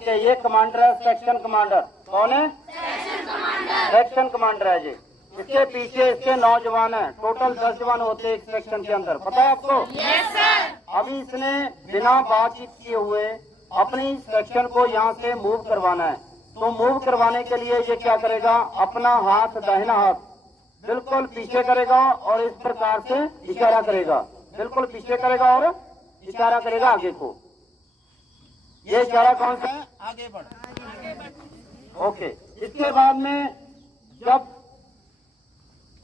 Okay, ये commander है, section commander. कौन है? सेक्शन कमांडर है जी। इसके पीछे इसके 9 जवान है, टोटल 10 जवान होते हैं एक सेक्शन के अंदर, पता है आपको? Yes sir. अभी इसने बिना बातचीत किए हुए अपनी सेक्शन को यहाँ से मूव करवाना है। तो मूव करवाने के लिए ये क्या करेगा, अपना हाथ, दाहिना हाथ बिल्कुल पीछे करेगा और इस प्रकार से इशारा करेगा, बिल्कुल पीछे करेगा और इशारा करेगा आगे को। ये इशारा कौन सा है? आगे बढ़। ओके, इसके बाद में जब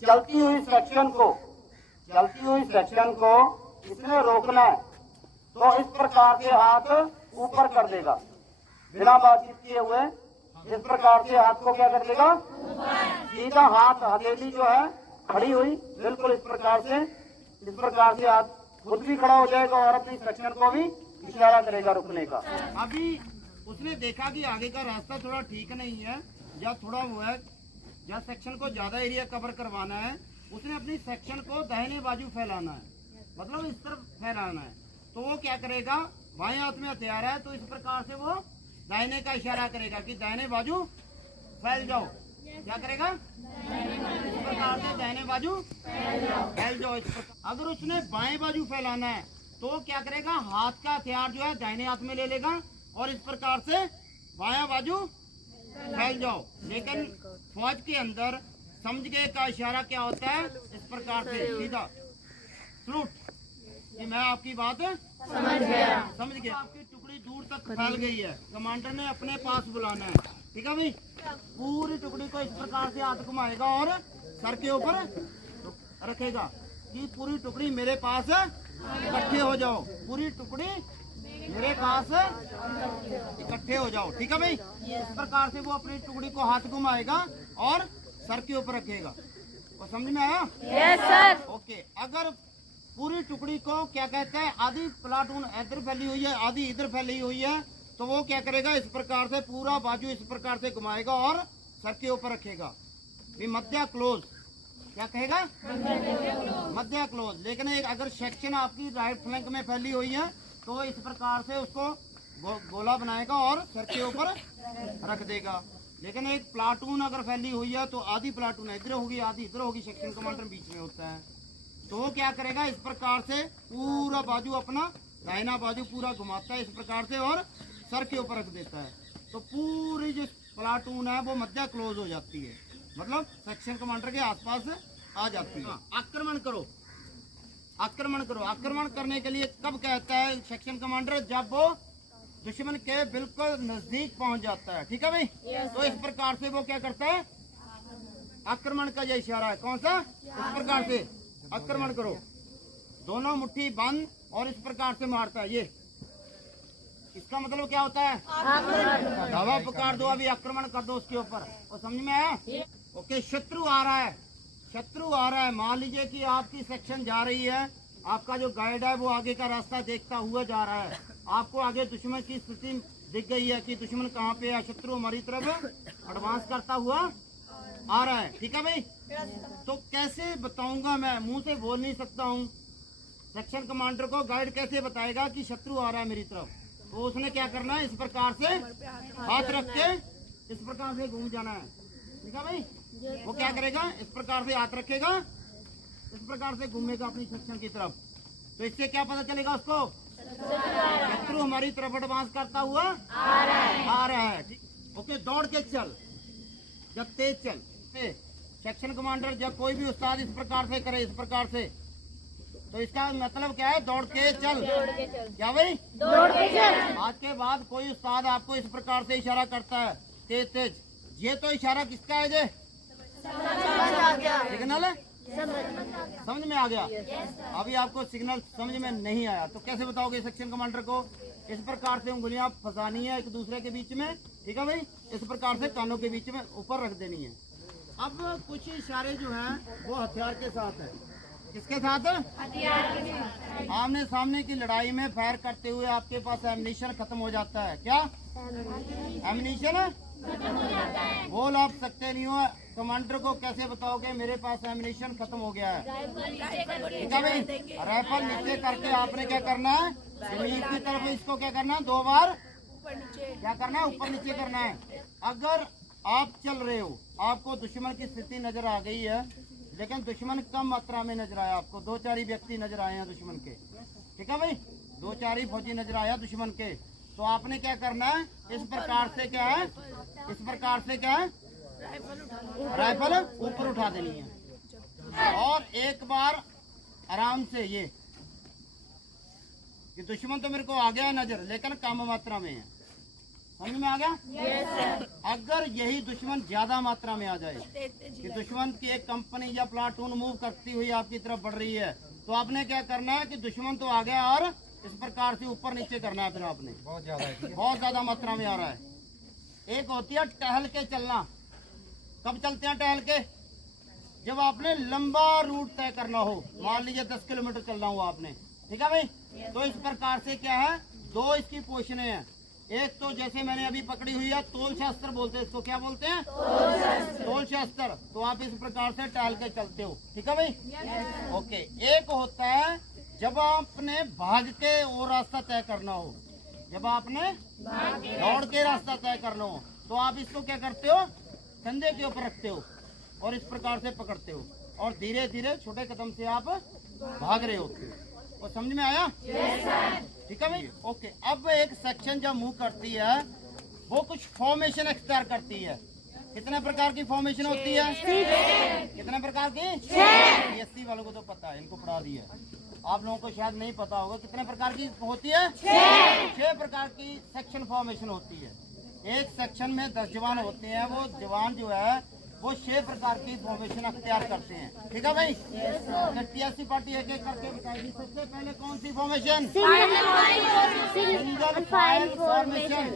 चलती हुई सेक्शन को इसने रोकना है तो इस प्रकार से हाथ ऊपर कर देगा, बिना बातचीत किए हुए इस प्रकार से हाथ को क्या कर देगा, सीधा हाथ, हथेली जो है खड़ी हुई बिल्कुल इस प्रकार से हाथ खुद भी खड़ा हो जाएगा और अपनी सेक्शन को भी इशारा करेगा रुकने का। अभी उसने देखा कि आगे का रास्ता थोड़ा ठीक नहीं है या थोड़ा वो है, या सेक्शन को ज्यादा एरिया कवर करवाना है, उसने अपनी सेक्शन को दाहिने बाजू फैलाना है, मतलब इस तरफ फैलाना है। तो वो क्या करेगा, बाएं हाथ में हथियार है तो इस प्रकार से वो दाहिने का इशारा करेगा कि दाहिने बाजू फैल जाओ। क्या करेगा? इस प्रकार से दाहिने बाजू फैल जाओ। अगर उसने बाएं बाजू फैलाना है तो क्या करेगा, हाथ का हथियार जो है दाहिने हाथ में ले लेगा और इस प्रकार से बायां बाजू फैल जाओ। लेकिन फौज के अंदर समझ गए का इशारा क्या होता है, इस प्रकार से सीधा सलूट, कि मैं आपकी बात समझ गया। आपकी टुकड़ी दूर तक फैल गई है, कमांडर ने अपने पास बुलाना है, ठीक है भाई। पूरी टुकड़ी को इस प्रकार से हाथ घुमाएगा और सर के ऊपर रखेगा कि पूरी टुकड़ी मेरे पास इकट्ठे हो जाओ, पूरी टुकड़ी मेरे पास इकट्ठे हो जाओ, ठीक है भाई। इस प्रकार से वो अपनी टुकड़ी को हाथ घुमाएगा और सर के ऊपर रखेगा। और समझ में आया? Yes sir. ओके, अगर पूरी टुकड़ी को क्या कहते हैं, आधी प्लाटून इधर फैली हुई है, आधी इधर फैली हुई है, तो वो क्या करेगा, इस प्रकार से पूरा बाजू इस प्रकार से घुमाएगा और सर के ऊपर रखेगा। मध्य क्लोज, क्या कहेगा? मध्य क्लोज। लेकिन एक अगर सेक्शन आपकी राइट फ्लैंक में फैली हुई है तो इस प्रकार से उसको गोला बनाएगा और सर के ऊपर रख देगा। लेकिन एक प्लाटून अगर फैली हुई है तो आधी प्लाटून इधर होगी, आधी इधर होगी, सेक्शन कमांडर बीच में होता है, तो वो क्या करेगा, इस प्रकार से पूरा बाजू अपना दाहिना बाजू पूरा घुमाता है इस प्रकार से और सर के ऊपर रख देता है। तो पूरी जो प्लाटून है वो मध्य क्लोज हो जाती है, मतलब सेक्शन कमांडर के आसपास आ जाती है। आक्रमण करो, आक्रमण करो। आक्रमण करने के लिए कब कहता है सेक्शन कमांडर, जब वो दुश्मन के बिल्कुल नजदीक पहुंच जाता है, ठीक है भाई। तो इस प्रकार से वो क्या करता है, आक्रमण का ये इशारा है, कौन सा, इस प्रकार से आक्रमण करो, दोनों मुट्ठी बंद और इस प्रकार से मारता है। ये इसका मतलब क्या होता है, धावा पुकार दो, अभी आक्रमण कर दो उसके ऊपर। और समझ में आया? ओके, शत्रु आ रहा है, शत्रु आ रहा है। मान लीजिए कि आपकी सेक्शन जा रही है, आपका जो गाइड है वो आगे का रास्ता देखता हुआ जा रहा है, आपको आगे दुश्मन की स्थिति दिख गई है कि दुश्मन कहाँ पे है, शत्रु हमारी तरफ एडवांस करता हुआ आ रहा है, ठीक है भाई। तो कैसे बताऊंगा, मैं मुंह से बोल नहीं सकता हूँ, सेक्शन कमांडर को गाइड कैसे बताएगा कि शत्रु आ रहा है मेरी तरफ। तो उसने क्या करना है, इस प्रकार से हाथ रख के इस प्रकार से घूम जाना है, ठीक है भाई। वो क्या करेगा, इस प्रकार से हाथ रखेगा, इस प्रकार से घूमेगा अपनी सेक्शन की तरफ। तो इससे क्या पता चलेगा उसको, शत्रु हमारी तरफ एडवांस करता हुआ आ रहा है। ओके, दौड़ के चल, जब तेज चल। सेक्शन कमांडर जब कोई भी उस्ताद इस प्रकार से करे, इस प्रकार से, तो इसका मतलब क्या है, दौड़ के चल। क्या भाई, दौड़ के चल। आज के बाद कोई उस्ताद आपको इस प्रकार से इशारा करता है तेज तेज, ये तो इशारा किसका है, जे सिग्नल है, समझ में आ गया। अभी आपको सिग्नल समझ में नहीं आया तो कैसे बताओगे सेक्शन कमांडर को, इस प्रकार से उंगलियां फंसानी है एक दूसरे के बीच में, ठीक है भाई, इस प्रकार से कानों के बीच में ऊपर रख देनी है। अब कुछ इशारे जो हैं वो हथियार के साथ है, किसके साथ, हथियार के साथ। आमने सामने की लड़ाई में फायर करते हुए आपके पास एमिनिशन खत्म हो जाता है, क्या एमिनिशन बोल आप सकते नहीं हो, कमांडर को कैसे बताओगे मेरे पास एमिनिशन खत्म हो गया है, ठीक है भाई। राइफल नीचे करके आपने क्या करना है, जमीन की तरफ इसको क्या करना है, 2 बार क्या करना है, ऊपर नीचे करना है। अगर आप चल रहे हो, आपको दुश्मन की स्थिति नजर आ गई है, लेकिन दुश्मन कम मात्रा में नजर आया, आपको 2-4 ही व्यक्ति नजर आए हैं दुश्मन के, ठीक है भाई, 2-4 ही फौजी नजर आया दुश्मन के, तो आपने क्या करना है, इस प्रकार से क्या है, इस प्रकार से क्या है, राइफल ऊपर उठा देनी है और एक बार आराम से ये कि दुश्मन तो मेरे को आ गया है नजर, लेकिन कम मात्रा में है, समझ में आ गया? अगर यही दुश्मन ज्यादा मात्रा में आ जाए कि दुश्मन की एक कंपनी या प्लाटून मूव करती हुई आपकी तरफ बढ़ रही है, तो आपने क्या करना है कि दुश्मन तो आ गया और इस प्रकार से ऊपर नीचे करना है। फिर आपने बहुत ज्यादा मात्रा में आ रहा है। एक होती है टहल के चलना। कब चलते हैं टहल के? जब आपने लंबा रूट तय करना हो, मान लीजिए 10 किलोमीटर चलना हो आपने, ठीक है भाई, तो इस प्रकार से क्या है, दो इसकी पोजिशनें हैं। एक तो जैसे मैंने अभी पकड़ी हुई है, तोल शास्त्र बोलते हैं इसको, क्या बोलते हैं, तोल शास्त्र। तो आप इस प्रकार से टहल के चलते हो, ठीक है भाई, ओके। एक होता है जब आपने भाग के वो रास्ता तय करना हो, जब आपने दौड़ के रास्ता तय करना हो, तो आप इसको क्या करते हो, कंधे के ऊपर रखते हो और इस प्रकार से पकड़ते हो और धीरे धीरे छोटे कदम से आप भाग रहे होते हो। और समझ में आया? ठीक है भाई, ओके। अब एक सेक्शन जब मूव करती है, वो कुछ फॉर्मेशन एक्सप्लोर करती है। कितने प्रकार की फॉर्मेशन होती है? कितने प्रकार की? बीएससी वालों को तो पता है, इनको पढ़ा दिया। आप लोगों को शायद नहीं पता होगा कितने प्रकार की होती है। 6 प्रकार की सेक्शन फॉर्मेशन होती है। एक सेक्शन में 10 जवान होते हैं। वो जवान जो है वो 6 प्रकार की फॉर्मेशन अख्तियार करते हैं, ठीक है भाई। टीएससी पार्टी एक एक करके बताएगी। सबसे पहले कौन सी formation? Single file formation.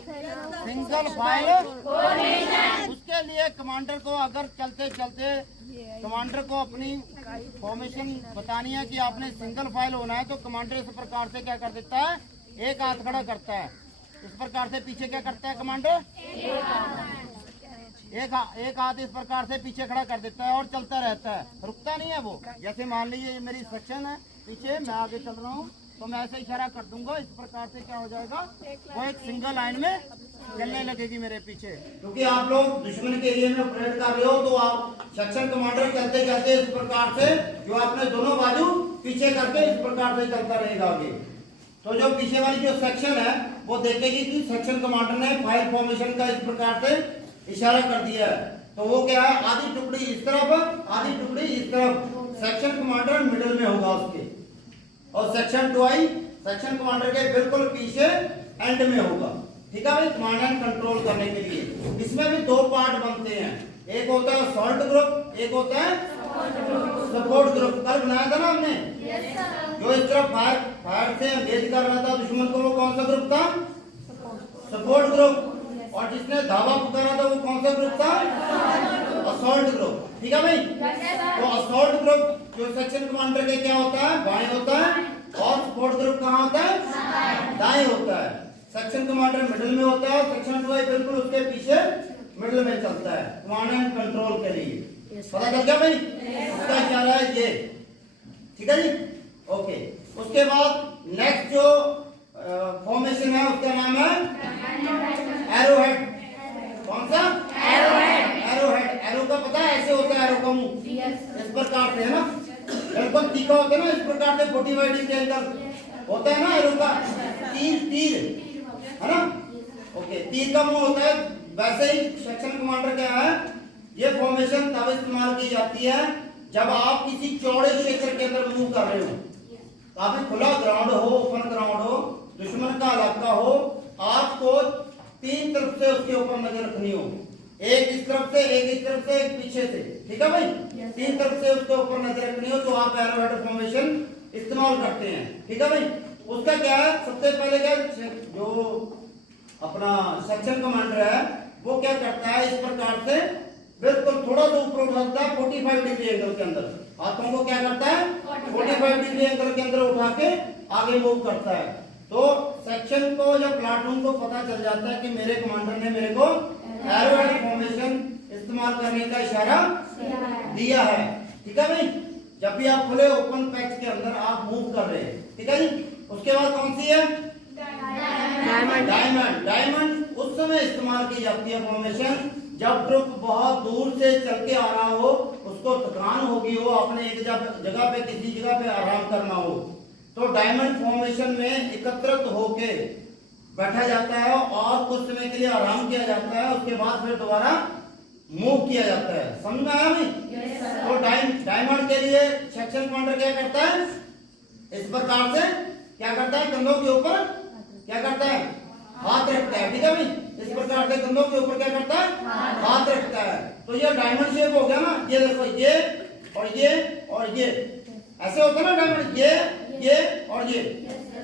Single file. उसके लिए कमांडर को अगर चलते चलते कमांडर को अपनी फॉर्मेशन बतानी है कि आपने सिंगल फाइल होना है, तो कमांडर इस प्रकार से क्या कर देता है, एक हाथ खड़ा करता है, इस प्रकार से पीछे क्या करता है कमांडर, एक हाथ इस प्रकार से पीछे खड़ा कर देता है और चलता रहता है, रुकता नहीं है वो। जैसे मान लीजिए ये मेरी सेक्शन है पीछे, मैं आगे चल रहा हूँ, तो मैं ऐसे इशारा कर दूंगा, इस प्रकार से क्या हो जाएगा, वो एक सिंगल लाइन में चलने लगेगी मेरे पीछे। क्योंकि आप लोग दुश्मन के एरिया में ऑपरेट कर रहे हो, तो आप सेक्शन कमांडर चलते चलते इस प्रकार से जो आपने दोनों बाजू पीछे करके इस प्रकार से चलता रहेगा आगे। तो जो पीछे वाली जो सेक्शन है वो देखेगी कि सेक्शन कमांडर ने फाइल फॉर्मेशन का इस प्रकार से इशारा कर दिया है, तो वो क्या है, आधी टुकड़ी इस तरफ, आधी टुकड़ी इस तरफ। सेक्शन कमांडर मिडिल में होगा उसके, और सेक्शन 2I सेक्शन कमांडर के बिल्कुल पीछे एंड में होगा, ठीक है भाई, कमांड एंड कंट्रोल करने के लिए। इसमें भी 2 पार्ट बनते हैं, एक होता है असॉल्ट ग्रुप, एक होता है सपोर्ट ग्रुप। कल बनाया था ना हमने, जो इस तरफ फायर से एंगेज कर रहा था दुश्मन को, वो कौन सा ग्रुप था, सपोर्ट ग्रुप। और जिसने धावा पुकारा था वो कौन सा ग्रुप था, असॉल्ट ग्रुप, ठीक है भाई। तो असॉल्ट ग्रुप जो सेक्शन कमांडर के क्या होता है, बाएं होता है, और सपोर्ट ग्रुप कहाँ होता है, दाएं होता है। सेक्शन कमांडर मिडिल में होता है, सेक्शन 2I बिल्कुल उसके पीछे मिडिल में चलता है कमांड एंड कंट्रोल के लिए। पता चल गया भाई, उसका इशारा है ये, ठीक है जी, ओके। उसके बाद नेक्स्ट जो फॉर्मेशन है उसका नाम है एरोहेड। कौन सा? एरोहेड। एरोहेड, एरो का पता है, ऐसे होता है एरो का मुंह, इस प्रकार से है ना, बिल्कुल तीखा होता है ना, इस प्रकार से 45 डिग्री एंगल होता है ना एरो का। तीर है ना, ओके, तीर का मुंह होता है। वैसे ही सेक्शन कमांडर क्या है, ये फॉर्मेशन तब इस्तेमाल की जाती है जब आप किसी चौड़े क्षेत्र के अंदर मूव कर रहे हो, काफी खुला ग्राउंड हो, ओपन ग्राउंड हो, दुश्मन का इलाका हो, आपको 3 तरफ से उसके ऊपर नजर रखनी हो, एक इस तरफ से, एक इस तरफ से, एक पीछे से, ठीक है भाई, 3 तरफ से उसके ऊपर नजर रखनी हो, तो आप एरोहेड फॉर्मेशन इस्तेमाल करते हैं, ठीक है भाई। उसका क्या है, सबसे पहले क्या, जो अपना सेक्शन कमांडर है वो क्या करता है, इस प्रकार से बिल्कुल थोड़ा सा ऊपर उठाता है 45 डिग्री एंगल के अंदर, हाथों को क्या करता है 45 डिग्री एंगल के अंदर उठा के आगे मूव करता है। तो सेक्शन को या प्लाटून को पता चल जाता है कि मेरे कमांडर ने मेरे को एरोहेड फॉर्मेशन इस्तेमाल करने का इशारा दिया है, ठीक है भाई। जब भी आप खुले ओपन पैच के अंदर आप मूव कर रहे हैं, ठीक है जी। उसके बाद कौन सी है, डायमंड। डायमंड उस समय इस्तेमाल की जाती है फॉर्मेशन जब ग्रुप बहुत दूर से चल के आ रहा हो, उसको थकान होगी हो, अपने एक जगह पे किसी जगह पे आराम करना हो, तो डायमंड फॉर्मेशन में एकत्रित होके बैठा जाता है और कुछ समय के लिए आराम किया जाता है, उसके बाद फिर दोबारा मूव किया जाता है। समझ में आया नहीं? तो डायमंड के लिए सेक्शन कमांडर क्या करता है? इस प्रकार से क्या करता है? कंधों के ऊपर क्या करता है? हाथ रखता है। ठीक है भाई, इस प्रकार से कंधों के ऊपर क्या करता है? हाथ रखता है। तो ये डायमंड शेप हो गया ना। ये देखो, ये और ये ऐसे होता है ना डायमंड, ये और ये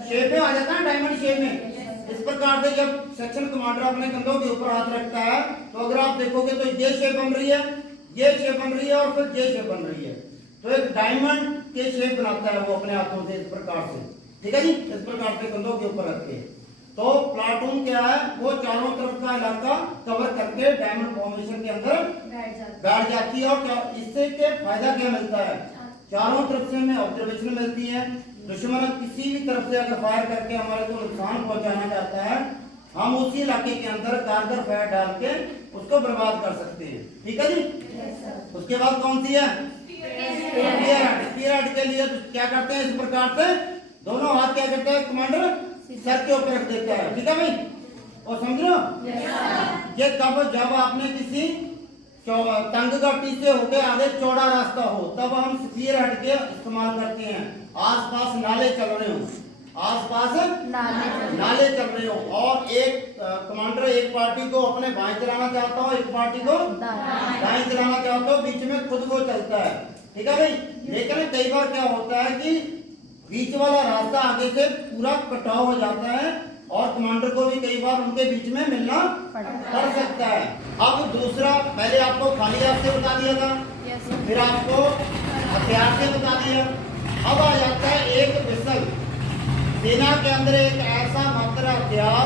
शेप में आ जाता है डायमंड शेप में। इस प्रकार से जब सेक्शन कमांडर अपने कंधों के ऊपर हाथ रखता है तो अगर आप देखोगे तो ये शेप बन रही है, ये शेप बन रही है और फिर ये शेप बन रही है। तो एक डायमंड के शेप बनाता है वो अपने हाथों से इस प्रकार से। ठीक है जी, इस प्रकार से कंधों के ऊपर रख के। तो प्लाटून क्या है? वो चारों तरफ का इलाका कवर करके डायमंड फॉर्मेशन के अंदर बैठ जाती है। और इससे के फायदा क्या मिलता है? चारों तरफ से हमें ऑब्जर्वेशन मिलती है। दुश्मन किसी भी तरफ से अगर फायर करके हमारे को नुकसान पहुंचाना चाहता है, हम उसी इलाके के अंदर कारगर फायर डाल के उसको बर्बाद कर सकते हैं। ठीक है जी। उसके बाद कौन सी है? स्पीयर के लिए क्या करते हैं? इस प्रकार से दोनों हाथ क्या करते हैं कमांडर? सर के ऊपर रख देता है। ठीक है भाई, और समझ लो ये तब जब आपने किसी तंग घाटी से होकर आगे चौड़ा रास्ता हो तब हम स्पीयर हेड के इस्तेमाल करते हैं। आसपास नाले चल रहे हो, आसपास नाले चल रहे हो और एक कमांडर एक पार्टी को अपने बाएं चलाना चाहता हो, एक पार्टी को दाएं चलाना चाहता हो, बीच में खुद को चलता है। ठीक है भाई, लेकिन कई बार क्या होता है कि बीच वाला रास्ता आगे से पूरा कटाव हो जाता है और कमांडर को भी कई बार उनके बीच में मिलना पड़ सकता है। अब दूसरा, पहले आपको खाली हाथ से बता दिया था, फिर आपको हथियार से बता दिया, अब आ जाता है एक विसल। सेना के अंदर एक ऐसा मात्र हथियार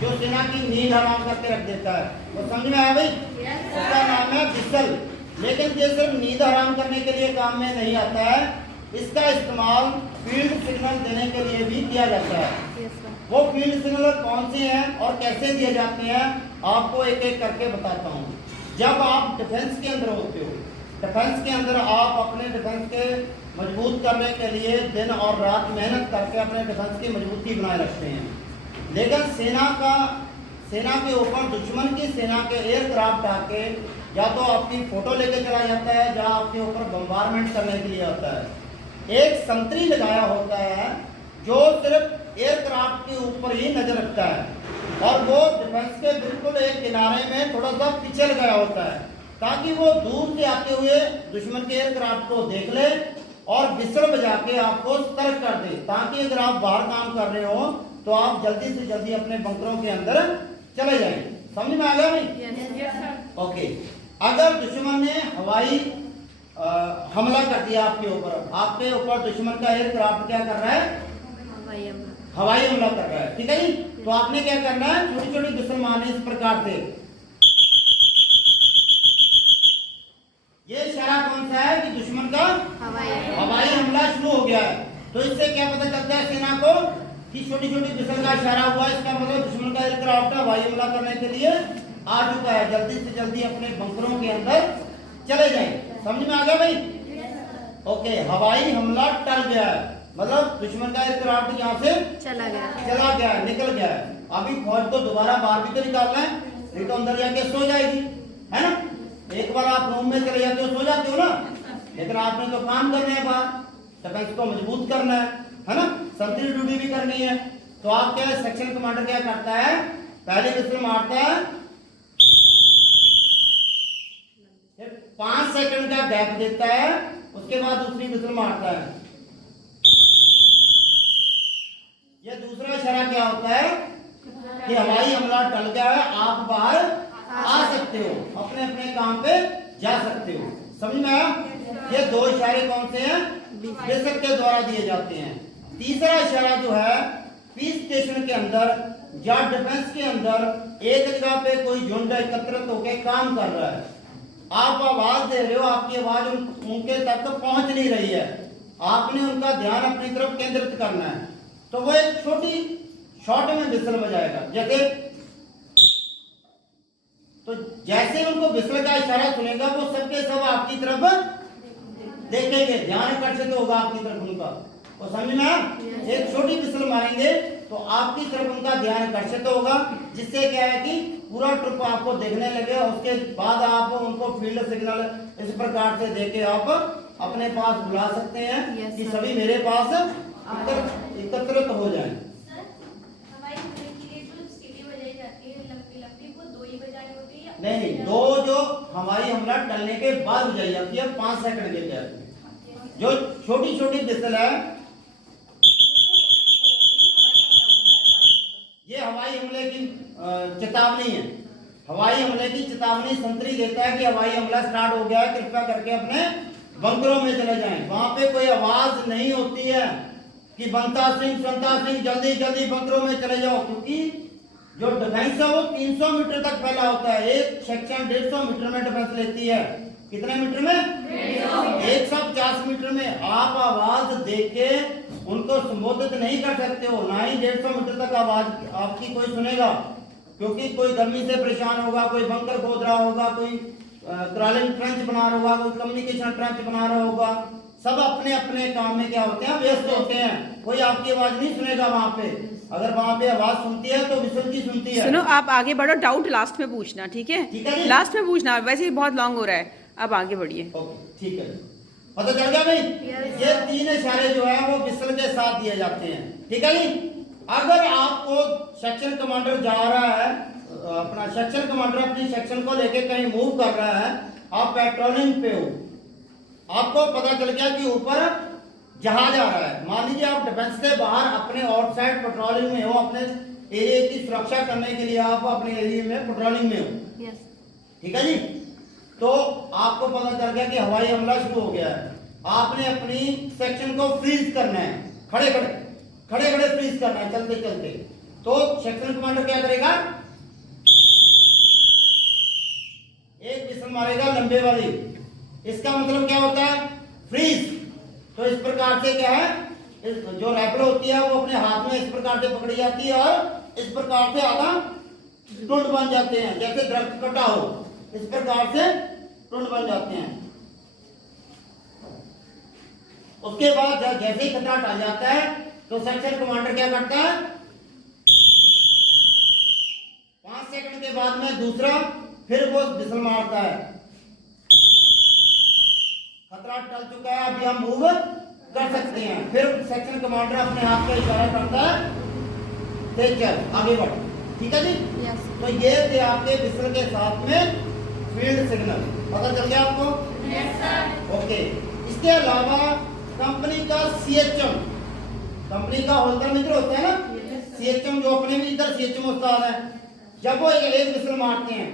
जो सेना की नींद हराम करके रख देता है। तो समझ में आया भाई? उसका नाम है विसल। लेकिन ये सिर्फ नींद हराम करने के लिए काम में नहीं आता है, इसका इस्तेमाल फील्ड सिग्नल देने के लिए भी किया जाता है। वो फील्ड सिग्नल कौन से हैं और कैसे दिए जाते हैं आपको एक एक करके बताता हूँ। जब आप डिफेंस के अंदर होते हो, डिफेंस के अंदर आप अपने डिफेंस के मजबूत करने के लिए दिन और रात मेहनत करके अपने डिफेंस की मजबूती बनाए रखते हैं। लेकिन सेना के ऊपर दुश्मन की सेना के एयरक्राफ्ट आके या तो आपकी फोटो लेके चला जाता है या आपके ऊपर बम्बारमेंट करने के लिए होता है। एक संतरी लगाया होता है जो सिर्फ एयरक्राफ्ट के ऊपर ही नजर रखता है और वो डिफेंस के बिल्कुल एक किनारे में थोड़ा सा पीछे लगाया होता है ताकि वो दूर से आते हुए दुश्मन के एयरक्राफ्ट को देख ले और विसल बजा के आपको सतर्क कर दे, ताकि अगर आप बाहर काम कर रहे हो तो आप जल्दी से जल्दी अपने बंकरों के अंदर चले जाएं। समझ में आ गया भाई? ओके। अगर दुश्मन ने हवाई हमला कर दिया आपके ऊपर दुश्मन का एयरक्राफ्ट क्या कर रहा है? हवाई हमला कर रहा है। ठीक है जी। तो आपने क्या करना है? छोटी छोटी विसल मारनी इस प्रकार से। ये इशारा कौन सा है कि दुश्मन का हवाई हमला शुरू हो गया है। तो इससे क्या पता चलता है सेना को कि छोटी छोटी विसल का इशारा हुआ, इसका मतलब दुश्मन का एयरक्राफ्ट हवाई हमला करने के लिए आ चुका है। जल्दी से जल्दी अपने बंकरों के अंदर चले जाएं। समझ में आ गया भाई? ओके, हवाई हमला टल गया है, मतलब दुश्मन का एयरक्राफ्ट यहाँ से चला गया, निकल गया है। अभी फौज को दोबारा बाहर भी तो निकालना है, नहीं तो अंदर जाके सो जाएगी, है ना? एक बार आप रूम में चले जाते हो, सो जाते हो ना, लेकिन आपने तो काम करना है बाहर, डिफेंस को मजबूत करना है ना? संतरी ड्यूटी भी करनी है। तो आप क्या, सेक्शन कमांडर क्या करता है? पहले विसल मारता है, 5 सेकंड का गैप देता है, उसके बाद दूसरी विसल मारता है। ये दूसरा इशारा क्या होता है कि हवाई हमला टल गया है, आप बाहर आ सकते हो, अपने अपने काम पे जा सकते हो। समझ में आया? ये दो इशारे कौन से हैं? बेशक के द्वारा दिए जाते हैं। तीसरा इशारा जो है, पीस स्टेशन के अंदर या डिफेंस के अंदर एक जगह पे कोई झुंड एकत्रित होकर काम कर रहा है, आप आवाज दे रहे हो, आपकी आवाज उनके तक पहुंच नहीं रही है, आपने उनका ध्यान अपनी तरफ केंद्रित करना है। तो वो एक शॉर्ट में विसल बजाएगा। जैसे तो जैसे उनको विसल का इशारा सुनेगा वो सबके सब आपकी तरफ देखेंगे, ध्यान आकर्षित होगा आपकी तरफ उनका। तो समझ में एक छोटी विसल मारेंगे तो आपकी तरफ उनका ध्यान आकर्षित होगा, जिससे क्या है कि पूरा ट्रिप आपको देखने लगे। उसके बाद आप उनको फील्ड सिग्नल इस प्रकार से देके आप अपने पास बुला सकते हैं कि सभी मेरे पास एकत्रित हो जाएं। नहीं, दो जो हमारी हमला टलने के बाद बजाई जाती है 5 सेकंड के गैप में। जो छोटी छोटी विसल है ये हवाई हमले की चेतावनी है। हवाई हमले की चेतावनी संतरी देता है कि हवाई हमला स्टार्ट हो गया है, कृपया करके अपने बंकरों में चले जाएं। वहां पे कोई आवाज नहीं होती है कि बंता सिंह जल्दी जल्दी बंकरों में चले जाओ, क्योंकि जो डिफेंस है वो 300 मीटर तक फैला होता है। एक सेक्शन 150 मीटर में डिफेंस लेती है। कितने मीटर में? 150 मीटर में। आप आवाज देके उनको संबोधित नहीं कर सकते हो, ना ही 150 मीटर तक आवाज आपकी कोई सुनेगा, क्योंकि कोई गर्मी से परेशान होगा, कोई बंकर खोद रहा होगा, कोई क्रॉलिंग ट्रंच बना रहा होगा, कोई कम्युनिकेशन ट्रंच बना रहा होगा। सब अपने अपने काम में क्या होते हैं, व्यस्त होते हैं। कोई आपकी आवाज नहीं सुनेगा वहां पे। अगर वहां पे आवाज सुनती है तो विसल की सुनती है। सुनो, आप आगे बढ़ो, डाउट लास्ट में पूछना, ठीक है? ठीक है जी। लास्ट में पूछना, वैसे ही बहुत लॉन्ग हो रहा है, अब आगे बढ़िए। ओके, ठीक है, पता चल गया भाई। ये 3 इशारे जो है वो विसल के साथ दिए जाते हैं, ठीक है जी। अगर आपको सेक्शन कमांडर जा रहा है, अपना सेक्शन कमांडर अपनी सेक्शन को लेके कहीं मूव कर रहा है, आप पेट्रोलिंग पे हो, आपको पता चल गया कि ऊपर जहाज आ रहा है। मान लीजिए आप डिफेंस से बाहर अपने आउटसाइड पेट्रोलिंग में हो, अपने एरिया की सुरक्षा करने के लिए आप अपने एरिया में पेट्रोलिंग में हो, ठीक है जी। तो आपको पता चल गया कि हवाई हमला शुरू हो गया है। आपने अपनी सेक्शन को फ्रीज करना है, खड़े खड़े फ्रीज करना है, चलते चलते। तो सेक्शन कमांडर क्या करेगा, एक विसल मारेगा लंबे वाली। इसका मतलब क्या होता है, फ्रीज। तो इस प्रकार से क्या है, जो राइफल होती है वो अपने हाथ में इस प्रकार से पकड़ी जाती है और इस प्रकार से आधा टुंड बन जाते हैं, जैसे दरख्त कटा हो, इस प्रकार से टुंड बन जाते हैं। उसके बाद जैसे ही खतरा टल जाता है तो सेक्शन कमांडर क्या करता है, 5 सेकंड के बाद में दूसरा फिर वो विसल मारता है। खतरा टल चुका है, अभी हम मूव कर सकते हैं। फिर सेक्शन कमांडर अपने हाथ का इशारा करता है, तेज चल आगे बढ़, ठीक है जी। तो ये थे आपके विसल के साथ में फील्ड सिग्नल। पता चल गया आपको? ओके। इसके अलावा कंपनी का सीएचएम, कंपनी का होल्डर मित्र होता है ना, सीएचएम जो अपने भी इधर सीएचएम उस्ताद है, जब वो एक विसल मारते हैं